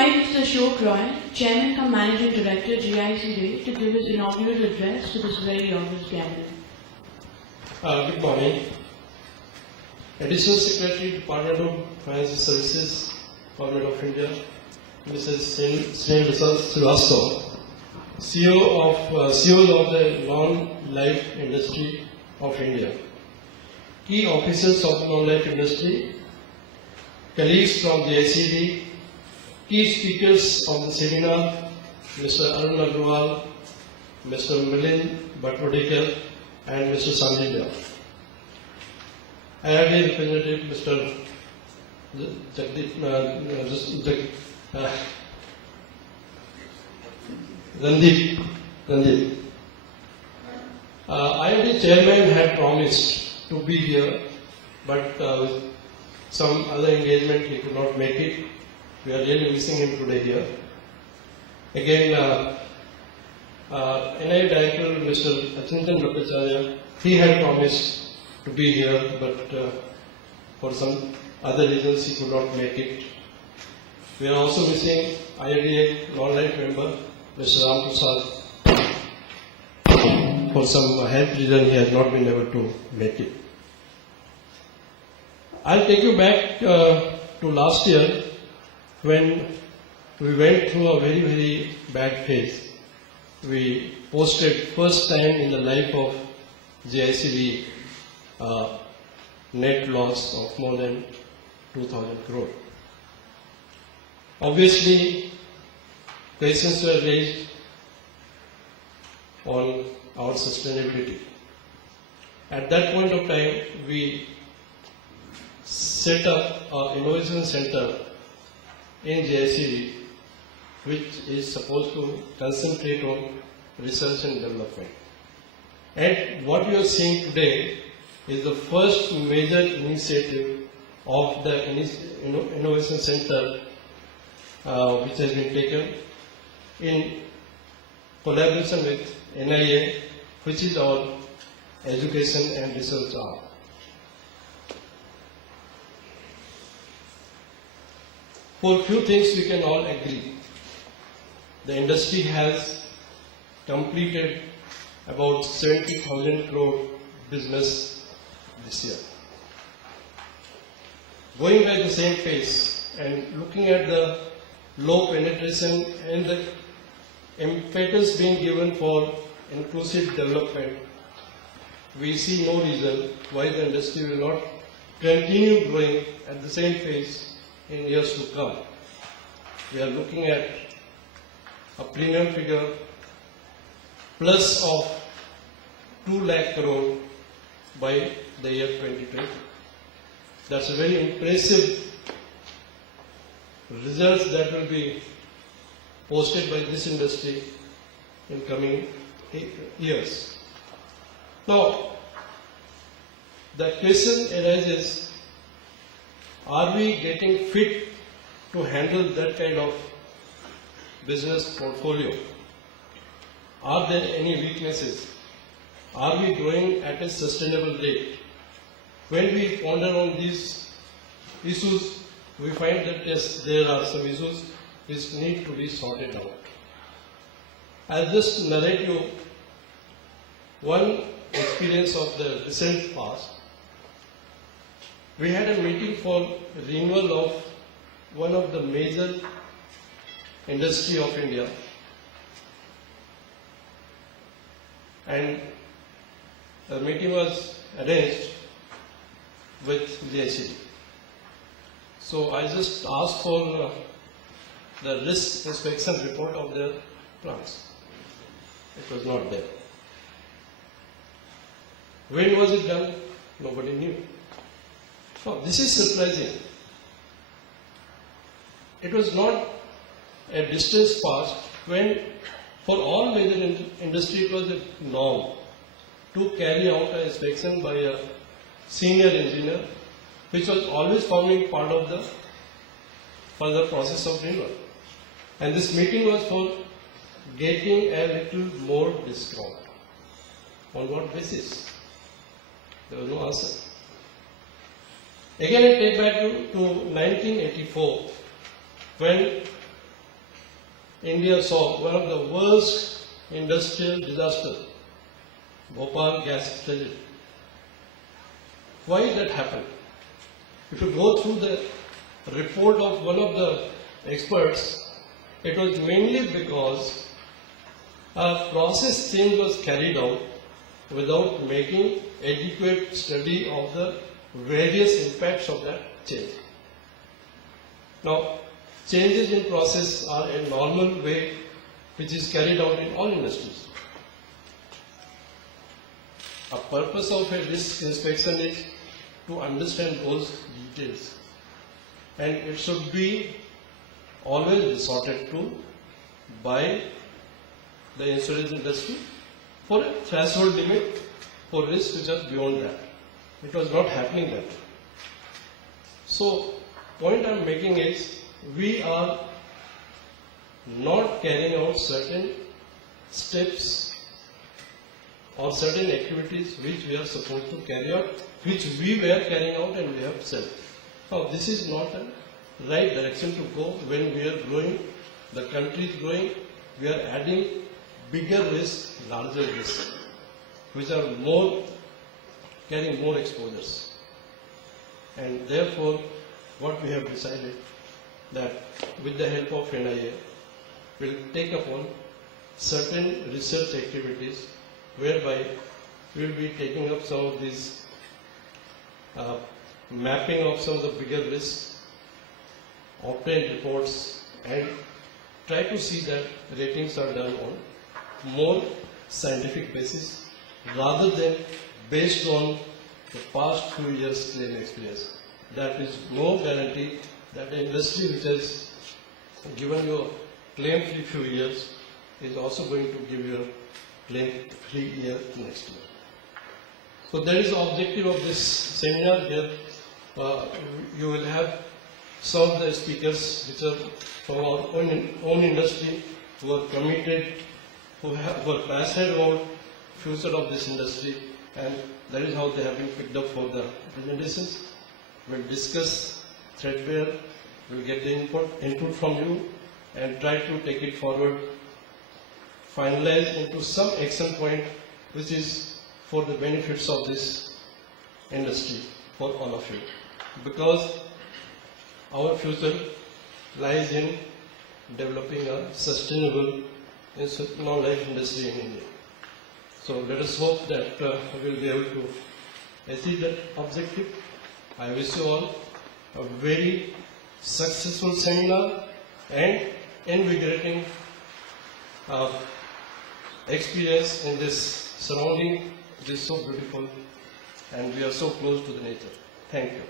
invite Mr. Ashok Roy, Chairman and Managing Director, GICD, to give his inaugural address to this very august gathering. Good morning. Additional Secretary, Department of Financial Services, Government of India, Mrs. Snehal Srivastava, CEO of the non-life industry of India, key officers of the non-life industry, colleagues from the GICD, key speakers of the seminar, Mr. Arun Agrawal, Mr. Milind Bhatwadekar, and Mr. Sanjay. IRDA representative Mr. Randeep. IRDA chairman had promised to be here, but with some other engagement he could not make it. We are really missing him today here. Again, NIA Director Mr. Achintan Bhattacharya, he had promised to be here, but for some other reasons he could not make it. We are also missing IRDA non-life member Mr. Ram Prasad. For some health reason he has not been able to make it. I'll take you back to last year when we went through a very, very bad phase. We posted first time in the life of GICD net loss of more than 2,000 crore. Obviously, questions were raised on our sustainability. At that point of time, we set up an innovation center in GICD, which is supposed to concentrate on research and development. And what you are seeing today is the first major initiative of the Innovation Center which has been taken in collaboration with NIA, which is our education and research arm. For few things we can all agree. The industry has completed about 70,000 crore business this year. Going by the same pace and looking at the low penetration and the impetus being given for inclusive development, we see no reason why the industry will not continue growing at the same pace in years to come. We are looking at a premium figure plus of 2 lakh crore by the year 2020. That's a very impressive results that will be posted by this industry in coming years. Now, the question arises, are we getting fit to handle that kind of business portfolio? Are there any weaknesses? Are we growing at a sustainable rate? When we ponder on these issues, we find that yes, there are some issues which need to be sorted out. I'll just narrate you one experience of the recent past. We had a meeting for renewal of one of the major industry of India, and the meeting was arranged with GICD. So I just asked for the risk inspection report of their plants. It was not there. When was it done? Nobody knew. Oh, this is surprising. It was not a distance past when for all major industry it was a norm to carry out an inspection by a senior engineer, which was always forming part of the further process of renewal. And this meeting was for getting a little more discount. On what basis? There was no answer. Again, I take back to 1984, when India saw one of the worst industrial disasters, Bhopal gas tragedy. Why that happened? If you go through the report of one of the experts, it was mainly because a process change was carried out without making adequate study of the various impacts of that change. Now, changes in process are a normal way which is carried out in all industries. A purpose of a risk inspection is to understand those details, and it should be always resorted to by the insurance industry for a threshold limit for risks which are beyond that. It was not happening that way. So, point I am making is we are not carrying out certain steps or certain activities which we are supposed to carry out, which we were carrying out and we have said. Now, this is not a right direction to go when we are growing, the country is growing, we are adding bigger risk, larger risk, which are more, carrying more exposures. And therefore, what we have decided that with the help of NIA, we'll take upon certain research activities whereby we'll be taking up some of these mapping of some of the bigger risks, obtain reports, and try to see that ratings are done on more scientific basis rather than based on the past few years' claim experience. That is no guarantee that the industry which has given you a claim-free few years is also going to give you a claim-free year next year. So that is the objective of this seminar here. You will have some of the speakers which are from our own industry, who are committed, who are passionate about future of this industry, and that is how they have been picked up for the presentations. We'll discuss threadbare, we'll get the input from you, and try to take it forward, finalize into some action point which is for the benefits of this industry, for all of you. Because our future lies in developing a sustainable non-life industry in India. So let us hope that we will be able to achieve that objective. I wish you all a very successful seminar and invigorating experience in this surrounding. It is so beautiful and we are so close to the nature. Thank you.